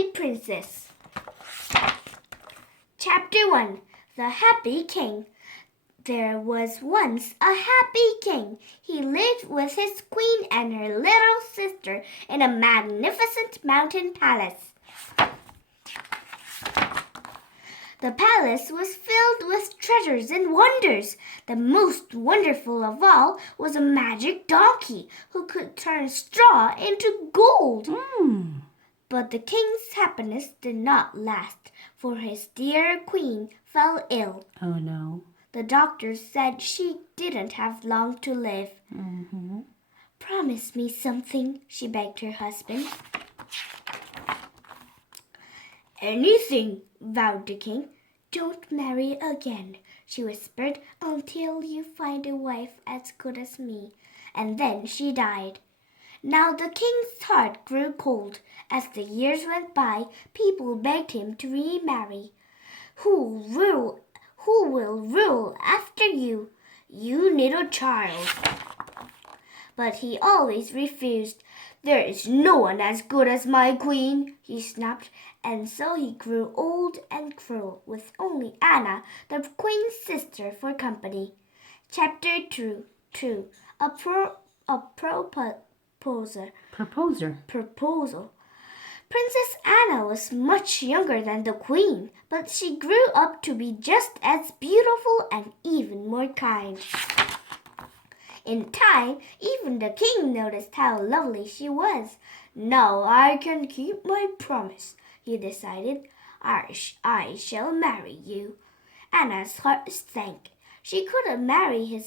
Runaway Princess. Chapter 1. The Happy King. There was once a happy king. He lived with his queen and her little sister in a magnificent mountain palace. The palace was filled with treasures and wonders. The most wonderful of all was a magic donkey who could turn straw into gold. But the king's happiness did not last, for his dear queen fell ill. Oh, no. The doctors said she didn't have long to live. Promise me something, she begged her husband. Anything, vowed the king. Don't marry again, she whispered, until you find a wife as good as me. And then she died. Now the king's heart grew cold. As the years went by, people begged him to remarry. Who will rule after you? You little child. But he always refused. There is no one as good as my queen, he snapped, and so he grew old and cruel, with only Anna, the queen's sister, for company. Chapter 2. Proposal. Princess Anna was much younger than the queen, but she grew up to be just as beautiful and even more kind. In time, even the king noticed how lovely she was. Now I can keep my promise, he decided. I shall marry you. Anna's heart sank. She couldn't marry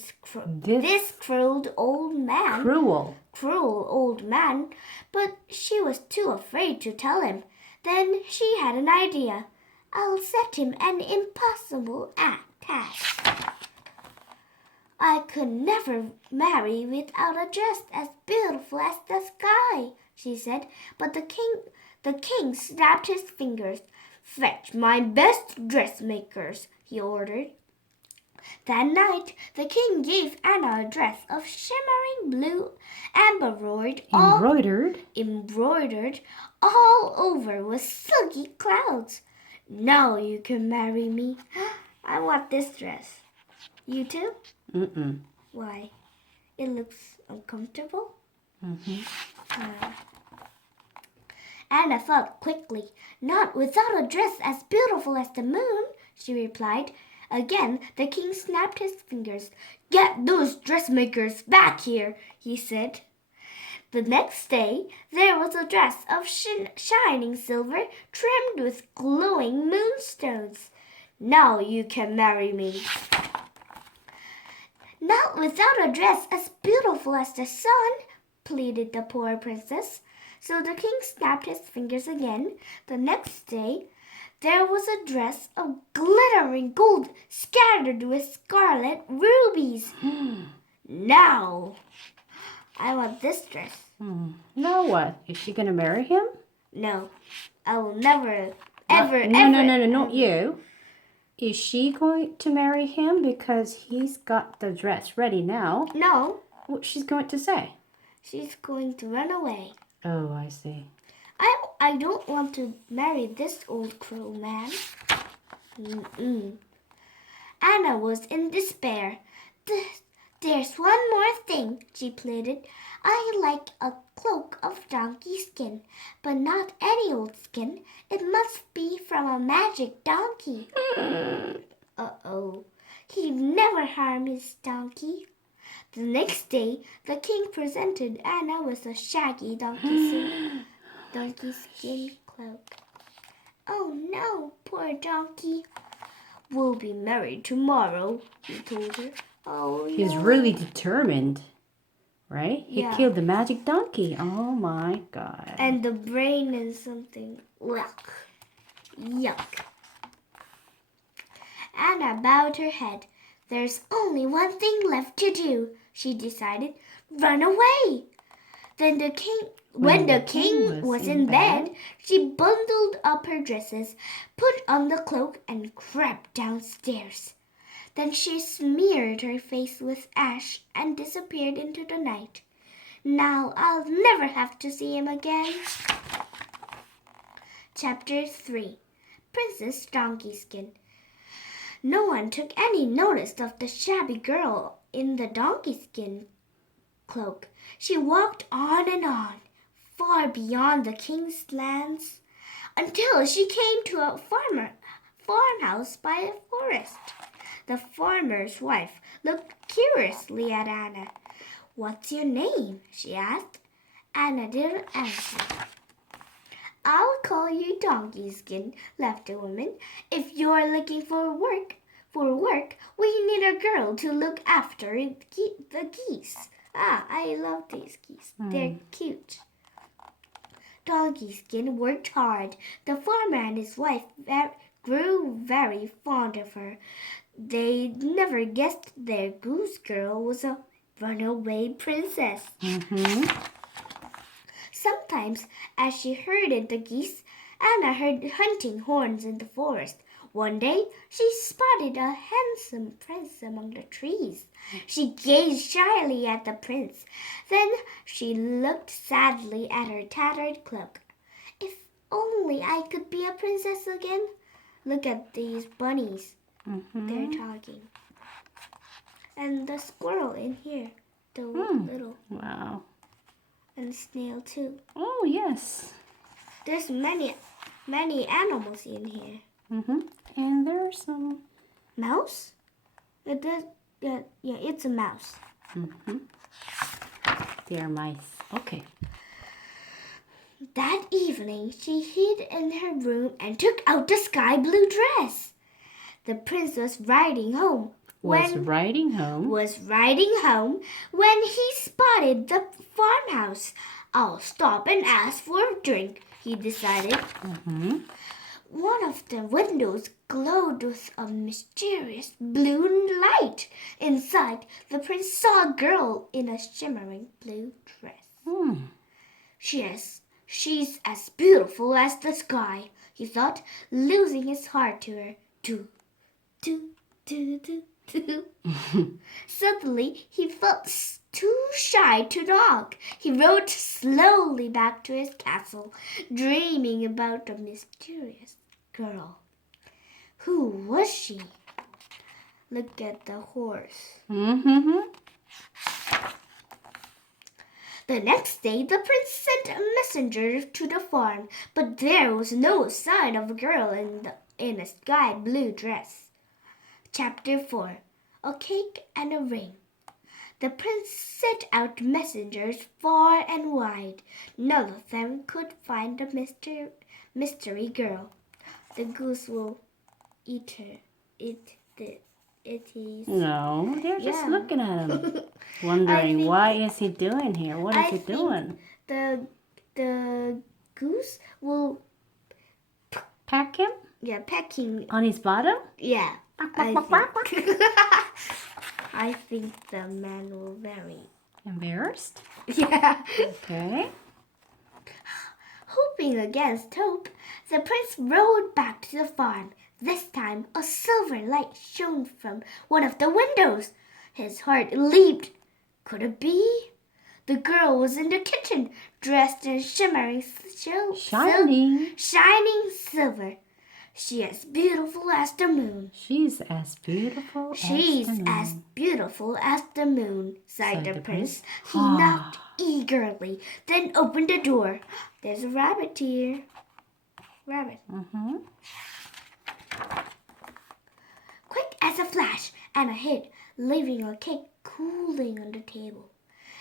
this cruel old man. Cruel old man, but she was too afraid to tell him. Then she had an idea. I'll set him an impossible task. I could never marry without a dress as beautiful as the sky, she said. But the king snapped his fingers. Fetch my best dressmakers, he ordered. That night, the king gave Anna a dress of shimmering blue, embroidered all over with silky clouds. Now you can marry me. I want this dress. You too? Why? It looks uncomfortable? Anna thought quickly. Not without a dress as beautiful as the moon, she replied. Again, the king snapped his fingers. Get those dressmakers back here, he said. The next day, there was a dress of shining silver trimmed with glowing moonstones. Now you can marry me. Not without a dress as beautiful as the sun, pleaded the poor princess. So the king snapped his fingers again. The next day, there was a dress of glittering gold scattered with scarlet rubies. Now, I want this dress. Now what? Is she going to marry him? No, I will never, ever, No, ever. not you. Is she going to marry him because he's got the dress ready now? No. What's she going to say? She's going to run away. Oh, I see. I don't want to marry this old cruel man. Anna was in despair. There's one more thing, she pleaded. I like a cloak of donkey skin, but not any old skin. It must be from a magic donkey. Uh-oh. He'd never harm his donkey. The next day, the king presented Anna with a shaggy donkey skin cloak. Oh no, poor donkey. We'll be married tomorrow, he told her. Oh, He's no. really determined, right? He Yeah. killed the magic donkey. Oh my God. And the brain is something. Yuck. Anna bowed her head. There's only one thing left to do, she decided. Run away. Then when the king was in bed, she bundled up her dresses, put on the cloak, and crept downstairs. Then she smeared her face with ash and disappeared into the night. Now I'll never have to see him again. Chapter 3. Princess Donkey Skin. No one took any notice of the shabby girl in the donkey skin cloak. She walked on, far beyond the king's lands, until she came to a farmhouse by a forest. The farmer's wife looked curiously at Anna. "What's your name?" she asked. Anna didn't answer. "I'll call you Donkey Skin," laughed the woman. "If you're looking for work, we need a girl to look after the geese." Ah, I love these geese. They're cute. Donkey Skin worked hard. The farmer and his wife grew very fond of her. They never guessed their goose girl was a runaway princess. Sometimes, as she herded the geese, Anna heard hunting horns in the forest. One day, she spotted a handsome prince among the trees. She gazed shyly at the prince. Then she looked sadly at her tattered cloak. "If only I could be a princess again." Look at these bunnies. They're talking. And the squirrel in here. The little. Wow. And snail too. Oh, yes. There's many animals in here. And there's some... Mouse? Yeah, it's a mouse. They're mice. Okay. That evening, she hid in her room and took out the sky blue dress. The prince was riding home. Was riding home When he spotted the farmhouse. "I'll stop and ask for a drink," he decided. One of the windows glowed with a mysterious blue light. Inside, the prince saw a girl in a shimmering blue dress. She's as beautiful as the sky," he thought, losing his heart to her. Do, do, do, do. Suddenly, he felt too shy to knock. He rode slowly back to his castle, dreaming about the mysterious girl. Who was she? Look at the horse. The next day, the prince sent a messenger to the farm, but there was no sign of a girl in a sky blue dress. Chapter 4. A Cake and a Ring. The prince sent out messengers far and wide. None of them could find the mystery girl. The goose will eat her. It is. No, they're just looking at him. Wondering, why is he doing here? What is he doing? The goose will Pack him? Yeah, pecking. On his bottom? Yeah. I think the man will very embarrassed. Yeah. Okay. Hoping against hope, the prince rode back to the farm. This time, a silver light shone from one of the windows. His heart leaped. Could it be? The girl was in the kitchen, dressed in shining silver. She as beautiful as the moon. She's as beautiful as the moon, sighed the prince. He knocked eagerly, then opened the door. There's a rabbit here. Rabbit. Quick as a flash, Anna hid, leaving a cake cooling on the table.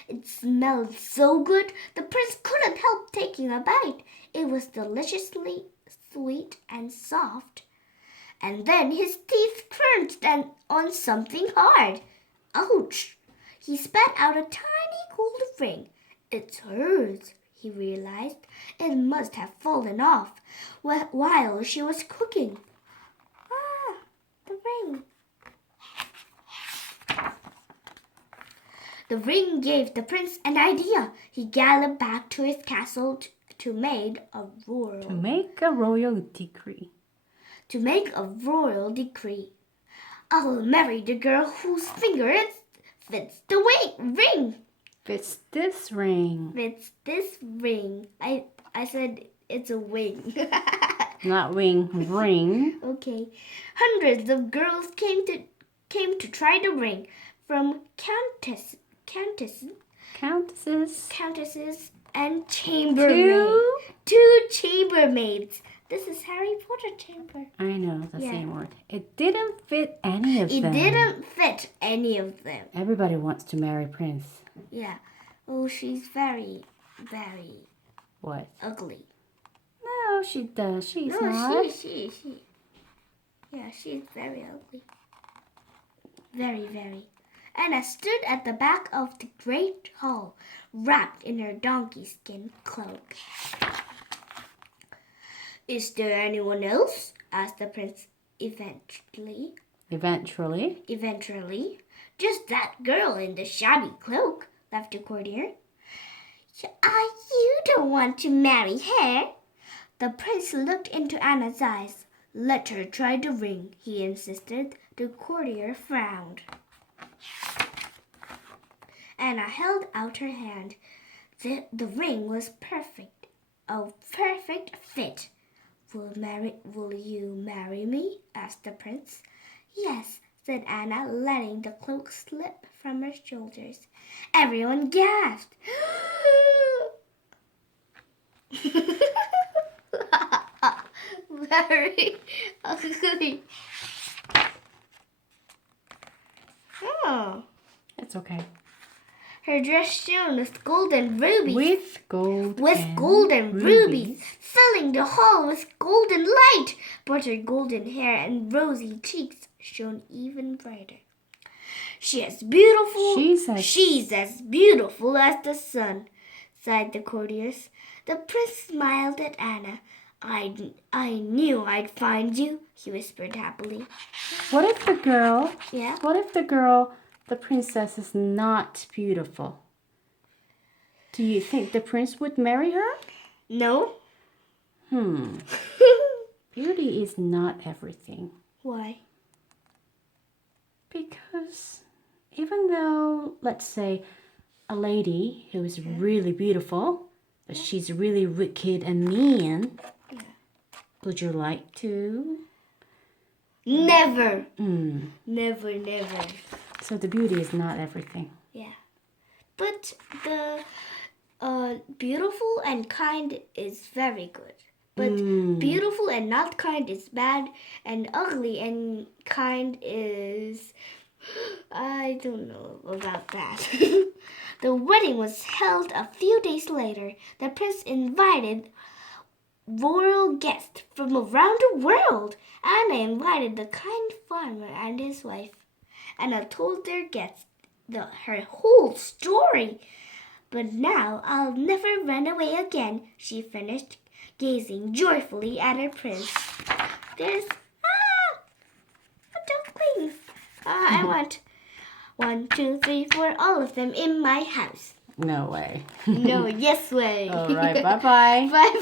It smelled so good, the prince couldn't help taking a bite. It was deliciously sweet and soft. And then his teeth crunched on something hard. Ouch! He spat out a tiny gold ring. It's hers, he realized. It must have fallen off while she was cooking. Ah, the ring. The ring gave the prince an idea. He galloped back to his castle to make a royal decree. I'll marry the girl whose finger fits the ring. Fits this ring. I said It's a wing. Not wing, ring. Okay. Hundreds of girls came to try the ring, from countesses and chambermaids. Two chambermaids. This is Harry Potter chamber. I know, the same word. It didn't fit any of them. It didn't fit any of them. Everybody wants to marry Prince. Yeah. Oh, she's very, very What? ugly. No, she does. She's not. Yeah, she's very ugly. Very, very. Anna stood at the back of the great hall, wrapped in her donkey skin cloak. Is there anyone else? Asked the prince eventually. Eventually? Just that girl in the shabby cloak, laughed the courtier. You don't want to marry her? The prince looked into Anna's eyes. Let her try the ring, he insisted. The courtier frowned. Anna held out her hand. The ring was perfect. A perfect fit. Will you marry me? Asked the prince. Yes, said Anna, letting the cloak slip from her shoulders. Everyone gasped. Very ugly. Oh. It's okay. Her dress shone with golden rubies. With golden rubies, filling the hall with golden light. But her golden hair and rosy cheeks shone even brighter. She's as beautiful as the sun, sighed the courtiers. The prince smiled at Anna. I knew I'd find you, he whispered happily. What if the girl? Yeah. What if the princess is not beautiful? Do you think the prince would marry her? No. Beauty is not everything. Why? Because even though, let's say, a lady who is really beautiful, but she's really wicked and mean, would you like to? Never. Never, never. So the beauty is not everything. Yeah. But the beautiful and kind is very good. But beautiful and not kind is bad, and ugly and kind is... I don't know about that. The wedding was held a few days later. The prince invited royal guests from around the world. Anna invited the kind farmer and his wife. Anna told their guests her whole story. But now I'll never run away again, she finished, gazing joyfully at her prince. There's ducklings. I want 1, 2, 3, 4, all of them in my house. No way. No, yes way. All right, bye-bye. Bye.